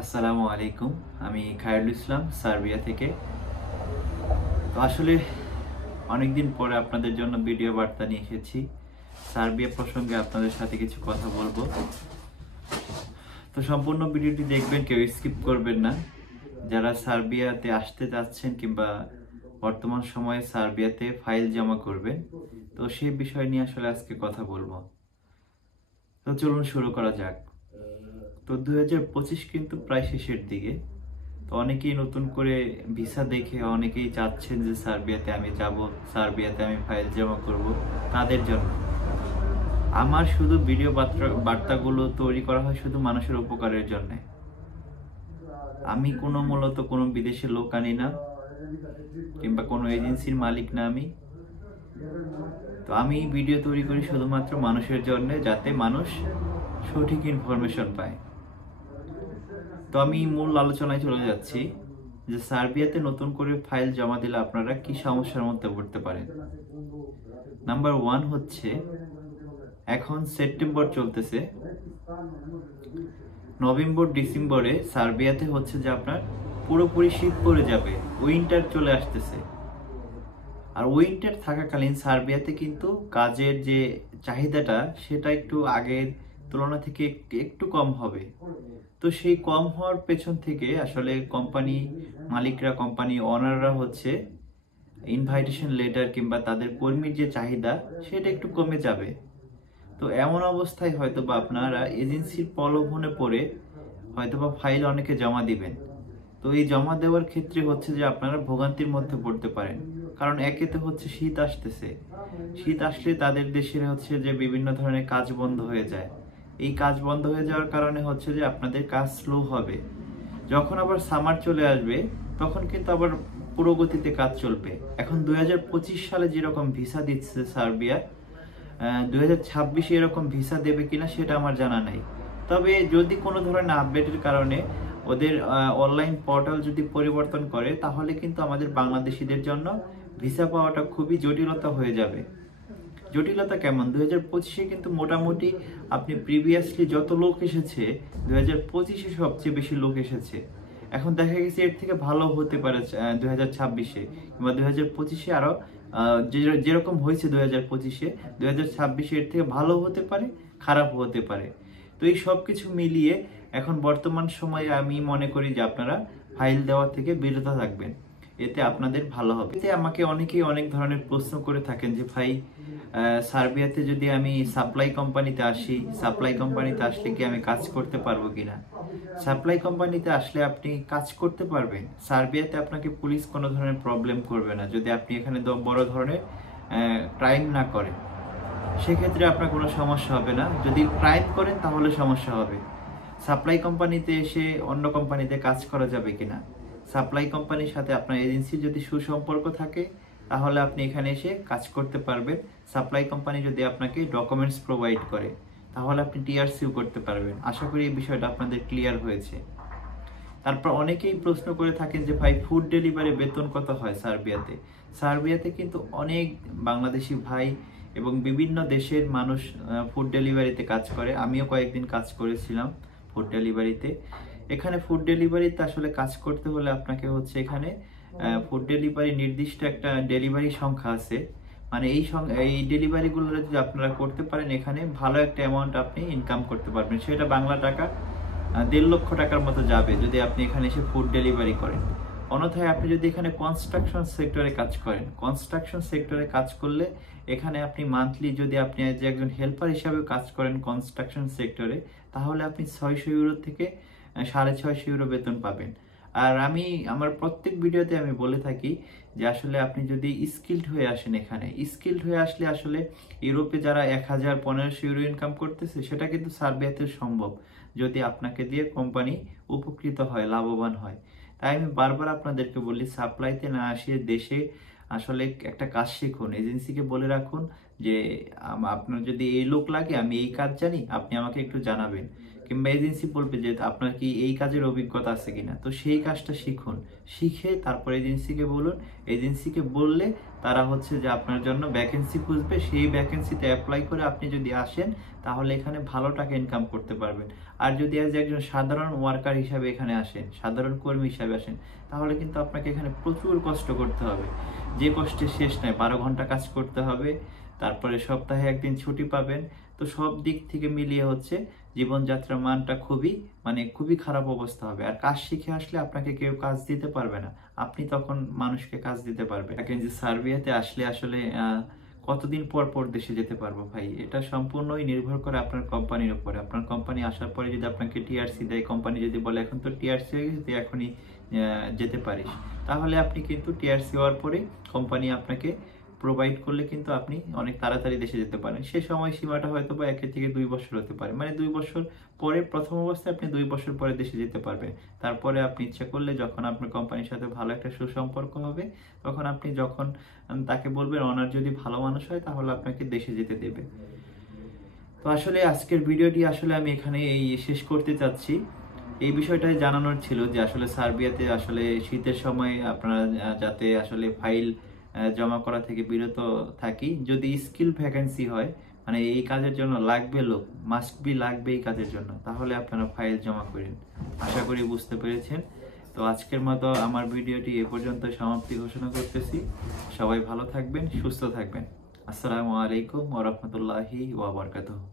আসসালামু আলাইকুম। আমি খায়রুল ইসলাম সার্বিয়া থেকে। তো আসলে অনেকদিন পরে আপনাদের জন্য ভিডিও বার্তা নিয়ে এসেছি। সার্বিয়া প্রসঙ্গে আপনাদের সাথে কিছু কথা বলবো। তো সম্পূর্ণ ভিডিওটি দেখবেন, কেউ স্কিপ করবেন না। যারা সার্বিয়াতে আসতে যাচ্ছেন কিংবা বর্তমান সময়ে সার্বিয়াতে ফাইল জমা করবেন, তো সেই বিষয় নিয়ে আসলে আজকে কথা বলবো। তো চলুন শুরু করা যাক। তো 2025 কিন্তু প্রায় শেষের দিকে। তো অনেকেই নতুন করে ভিসা দেখে অনেকেই চাচ্ছেন যে সার্বিয়াতে আমি যাব, সার্বিয়াতে আমি ফাইল জমা করব। তাদের জন্য আমার শুধু ভিডিও বার্তাগুলো তৈরি করা হয় শুধু মানুষের উপকারের জন্য। আমি মূলত কোনো বিদেশের লোক আনি না কিংবা কোনো এজেন্সির মালিক না আমি। তো আমি ভিডিও তৈরি করি শুধুমাত্র মানুষের জন্য, যাতে মানুষ সঠিক ইনফরমেশন পায়। তো আমি মূল আলোচনায় চলে যাচ্ছি যে সার্বিয়াতে নতুন করে ফাইল জমা দিলে আপনারা কি সমস্যার মধ্যে পড়তে পারেন। নাম্বার 1 হচ্ছে, এখন সেপ্টেম্বর চলতেছে, নভেম্বর ডিসেম্বরে সার্বিয়াতে হচ্ছে যে আপনার পুরোপুরি শীত পড়ে যাবে, উইন্টার চলে আসতেছে। আর উইন্টার থাকাকালীন সার্বিয়াতে কিন্তু কাজের যে চাহিদাটা সেটা একটু আগের তুলনা থেকে একটু কম হবে। তো সেই কম হওয়ার পেছন থেকে আসলে কোম্পানি মালিকরা, কোম্পানি ওনাররা হচ্ছে ইনভাইটেশন লেটার কিংবা তাদের কর্মীর যে চাহিদা সেটা একটু কমে যাবে। তো এমন অবস্থায় হয়তোবা আপনারা এজেন্সির প্রলোভনে পড়ে হয়তোবা ফাইল অনেকে জমা দিবেন। তো এই জমা দেওয়ার ক্ষেত্রে হচ্ছে যে আপনারা ভোগান্তির মধ্যে পড়তে পারেন। কারণ একেতে হচ্ছে শীত আসতেছে, শীত আসলে তাদের দেশের হচ্ছে যে বিভিন্ন ধরনের কাজ বন্ধ হয়ে যায়। এই কাজ বন্ধ হয়ে যাওয়ার কারণে হচ্ছে যে আপনাদের কাজ স্লো হবে। যখন আবার সামার চলে আসবে তখন কিন্তু আবার পুরো গতিতে কাজ চলবে। এখন 2025 সালে যেরকম ভিসা দিচ্ছে সার্বিয়া, 2026 এরকম ভিসা দেবে কিনা সেটা আমার জানা নাই। তবে যদি কোনো ধরনের আপডেটের কারণে ওদের অনলাইন পোর্টাল যদি পরিবর্তন করে, তাহলে কিন্তু আমাদের বাংলাদেশিদের জন্য ভিসা পাওয়াটা খুবই জটিলতা হয়ে যাবে। জটিলতা কেমন? 2025-এ কিন্তু মোটামুটি আপনি প্রিভিয়াসলি যত লোক এসেছে, 2025-এ সবচেয়ে বেশি লোক এসেছে। এখন দেখা গেছে এর থেকে ভালো হতে পারে 2026-এ কিংবা 2025-এ আরো যেরকম হয়েছে 2025-এ, 2026-এ এর থেকে ভালো হতে পারে, খারাপ হতে পারে। তো এই সব কিছু মিলিয়ে এখন বর্তমান সময়ে আমি মনে করি যে আপনারা ফাইল দেওয়া থেকে বিরত থাকবেন, এতে আপনাদের ভালো হবে। এতে আমাকে অনেকেই অনেক ধরনের প্রশ্ন করে থাকেন যে ভাই, সার্বিয়াতে যদি আমি সাপ্লাই কোম্পানিতে আসি, সাপ্লাই কোম্পানিতে আসলে কি আমি কাজ করতে পারবো কিনা? সাপ্লাই কোম্পানিতে আসলে আপনি কাজ করতে পারবেন। সার্বিয়াতে আপনাকে পুলিশ কোনো ধরনের প্রবলেম করবে না যদি আপনি এখানে বড় ধরনের ক্রাইম না করেন। সেক্ষেত্রে আপনার কোনো সমস্যা হবে না। যদি ক্রাইম করেন তাহলে সমস্যা হবে। সাপ্লাই কোম্পানিতে এসে অন্য কোম্পানিতে কাজ করা যাবে কিনা? সাপ্লাই কোম্পানির সাথে আপনার এজেন্সির যদি সুসম্পর্ক থাকে তাহলে আপনি এখানে এসে কাজ করতে পারবেন। সাপ্লাই কোম্পানি যদি আপনাকে ডকুমেন্টস প্রোভাইড করে তাহলে আপনি টিআরসিও করতে পারবেন। আশা করি এই বিষয়টা আপনাদের ক্লিয়ার হয়েছে। তারপর অনেকেই প্রশ্ন করে থাকেন যে ভাই, ফুড ডেলিভারি বেতন কত হয় সার্বিয়াতে? সার্বিয়াতে কিন্তু অনেক বাংলাদেশি ভাই এবং বিভিন্ন দেশের মানুষ ফুড ডেলিভারিতে কাজ করে। আমিও কয়েকদিন কাজ করেছিলাম ফুড ডেলিভারিতে। এখানে ফুড ডেলিভারিতে আসলে কাজ করতে হলে আপনাকে হচ্ছে এখানে ফুড ডেলিভারি নির্দিষ্ট একটা ডেলিভারি সংখ্যা আছে। মানে এই ডেলিভারিগুলো যদি আপনারা করতে পারেন, এখানে ভালো একটা অ্যামাউন্ট আপনি ইনকাম করতে পারবেন। সেটা বাংলা টাকা 1.5 লক্ষ টাকার মতো যাবে যদি আপনি এখানে এসে ফুড ডেলিভারি করেন। অন্যথায় আপনি যদি এখানে কনস্ট্রাকশন সেক্টরে কাজ করেন, কনস্ট্রাকশন সেক্টরে কাজ করলে এখানে আপনি মান্থলি, যদি আপনি যে একজন হেল্পার হিসাবে কাজ করেন কনস্ট্রাকশন সেক্টরে, তাহলে আপনি 600 ইউরো থেকে 650 ইউরো বেতন পাবেন। আর আমি আমার প্রত্যেক ভিডিওতে আমি বলে থাকি যে আসলে আপনি যদি স্কিলড হয়ে আসেন, এখানে স্কিলড হয়ে আসলে আসলে ইউরোপে যারা 1000-1500 ইউরো ইনকাম করতেছে সেটা কিন্তু সার্বিয়াতে সম্ভব, যদি আপনাকে দিয়ে কোম্পানি উপকৃত হয়, লাভবান হয়। তাই আমি বারবার আপনাদেরকে বলি, সাপ্লাইতে না আসিয়ে দেশে আসলে একটা কাজ শিখুন। এজেন্সিকে বলে রাখুন যে আপনার যদি এই লোক লাগে, আমি এই কাজ জানি, আপনি আমাকে একটু জানাবেন। কিংবা এজেন্সি বলবে যে আপনার কি এই কাজের অভিজ্ঞতা আছে কিনা, তো সেই কাজটা শিখুন, শিখে তারপর এজেন্সিকে বলুন। এজেন্সিকে বললে তারা হচ্ছে যে আপনার জন্য ভ্যাকেন্সি খুঁজবে, সেই ভ্যাকেন্সিতে অ্যাপ্লাই করে আপনি যদি আসেন তাহলে এখানে ভালো টাকা ইনকাম করতে পারবেন। আর যদি অ্যাজ একজন সাধারণ ওয়ার্কার হিসাবে এখানে আসেন, সাধারণ কর্মী হিসাবে আসেন, তাহলে কিন্তু আপনাকে এখানে প্রচুর কষ্ট করতে হবে, যে কষ্টের শেষ নাই। 12 ঘন্টা কাজ করতে হবে, তারপরে সপ্তাহে একদিন ছুটি পাবেন। তো সব দিক থেকে মিলিয়ে হচ্ছে জীবনযাত্রার মানটা খুবই খারাপ অবস্থা হবে। আর কাজ শিখে আসলে আপনাকে কেউ কাজ দিতে পারবে না, আপনি তখন মানুষকে কাজ দিতে পারবেন। দেখেন যে সার্বিয়াতে আসলে আসলে কতদিন পর পর দেশে যেতে পারবো ভাই, এটা সম্পূর্ণই নির্ভর করে আপনার কোম্পানির উপরে। আপনার কোম্পানি আসার পরে যদি আপনাকে টিআরসি দেয়, কোম্পানি যদি বলে এখন তো টিআরসি হয়ে গেছে, তুই এখনই যেতে পারিস, তাহলে আপনি কিন্তু টিআরসি হওয়ার পরে কোম্পানি আপনাকে প্রোভাইড করলে কিন্তু আপনি অনেক তাড়াতাড়ি দেশে যেতে পারেন। সে সময় সীমাটা হয়তো বা 1 থেকে 2 বছর হতে পারে, মানে 2 বছর পরে, প্রথম অবস্থায় আপনি 2 বছর পরে দেশে যেতে পারবেন। তারপরে আপনি ইচ্ছা করলে যখন আপনার কোম্পানির সাথে ভালো একটা সুসম্পর্ক হবে, তখন আপনি যখন তাকে বলবেন, ওনার যদি ভালো মানুষ হয় তাহলে আপনাকে দেশে যেতে দেবে। তো আসলে আজকের ভিডিওটি আসলে আমি এখানে শেষ করতে চাচ্ছি। এই বিষয়টাই জানানোর ছিল যে আসলে সার্বিয়াতে আসলে শীতের সময় আপনারা যাতে আসলে ফাইল জমা করা থেকে বিরত থাকি। যদি স্কিল ভ্যাকেন্সি হয়, মানে এই কাজের জন্য লাগবে লোক, মাস্ট বি লাগবে এই কাজের জন্য, তাহলে আপনারা ফাইল জমা করেন। আশা করি বুঝতে পেরেছেন। তো আজকের মতো আমার ভিডিওটি এ পর্যন্ত সমাপ্তি ঘোষণা করতেছি। সবাই ভালো থাকবেন, সুস্থ থাকবেন। আসসালামু আলাইকুম ওয়া রাহমাতুল্লাহি ওয়া বারাকাতুহু।